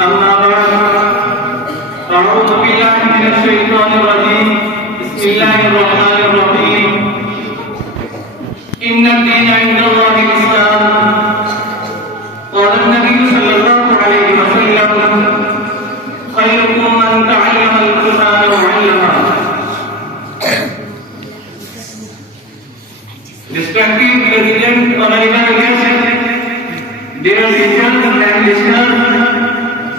أما بعد أعوذ بالله من الشيطان الرجيم بسم الله الرحمن الرحيم إن الدين عند الله الإسلام قال النبي صلى الله عليه وسلم خيركم من تعلم القرآن وعلمه. Respected President, honorable guests, dear teachers and listeners,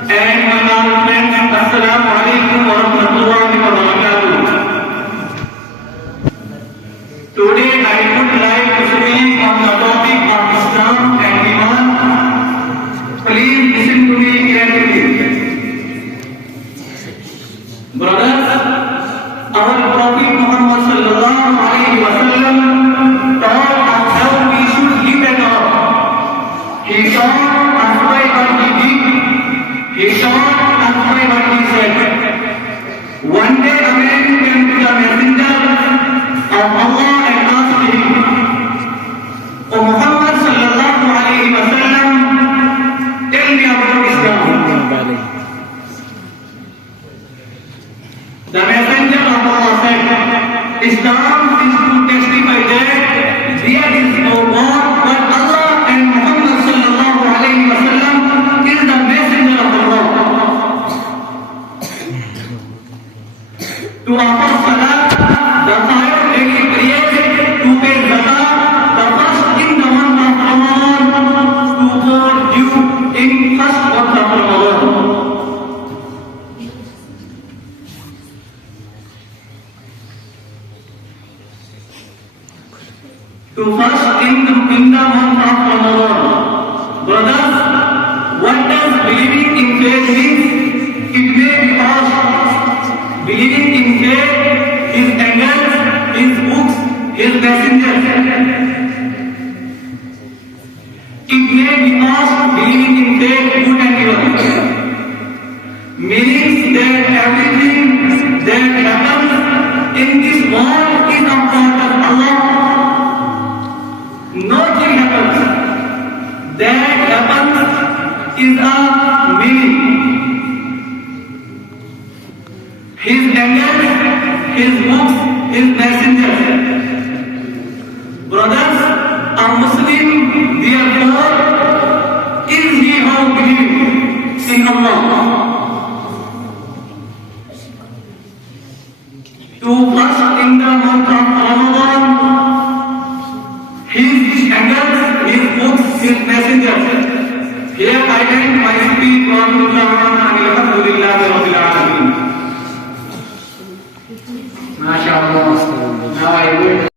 and my dear friends, Assalamu alaikum wa rahmatullahi wa barakatuh. Today I would like to speak on the topic of Islam and Iman. Please listen to me carefully. Brothers, our Prophet Muhammad sallallahu alaihi wasallam taught us how we should live and walk. He taught us by what he did. He taught us by what he said. One day a man came to the messenger of Allah and asked him, O Muhammad sallallahu alaihi wasallam, tell me about Islam. The messenger of Allah said, Islam is to testify that there is no God but Allah and Muhammad sallallahu alaihi wasallam is the messenger of Allah. To offer salat, the five daily prayers, to pay zakat, the first in the month of Ramadan, to pour dew in first month of Ramadan. To fast in the month of Ramadan. Brothers, what does believing in faith mean? It may be asked. Believing in faith, His angels, His books, His messengers. It may be asked, believing in faith, good and evil. Meaning that everything that happens in this world is a part of Allah. Nothing happens. That happens is a meaning. His angels, His books, His messengers. Brothers, a Muslim, therefore, is he who believes in Allah. To fast in the month of Ramadan, His angels, His books, His messengers. Here I end my speech on Alhamdulillah Rabbil Alameen. MashaAllah. Now I will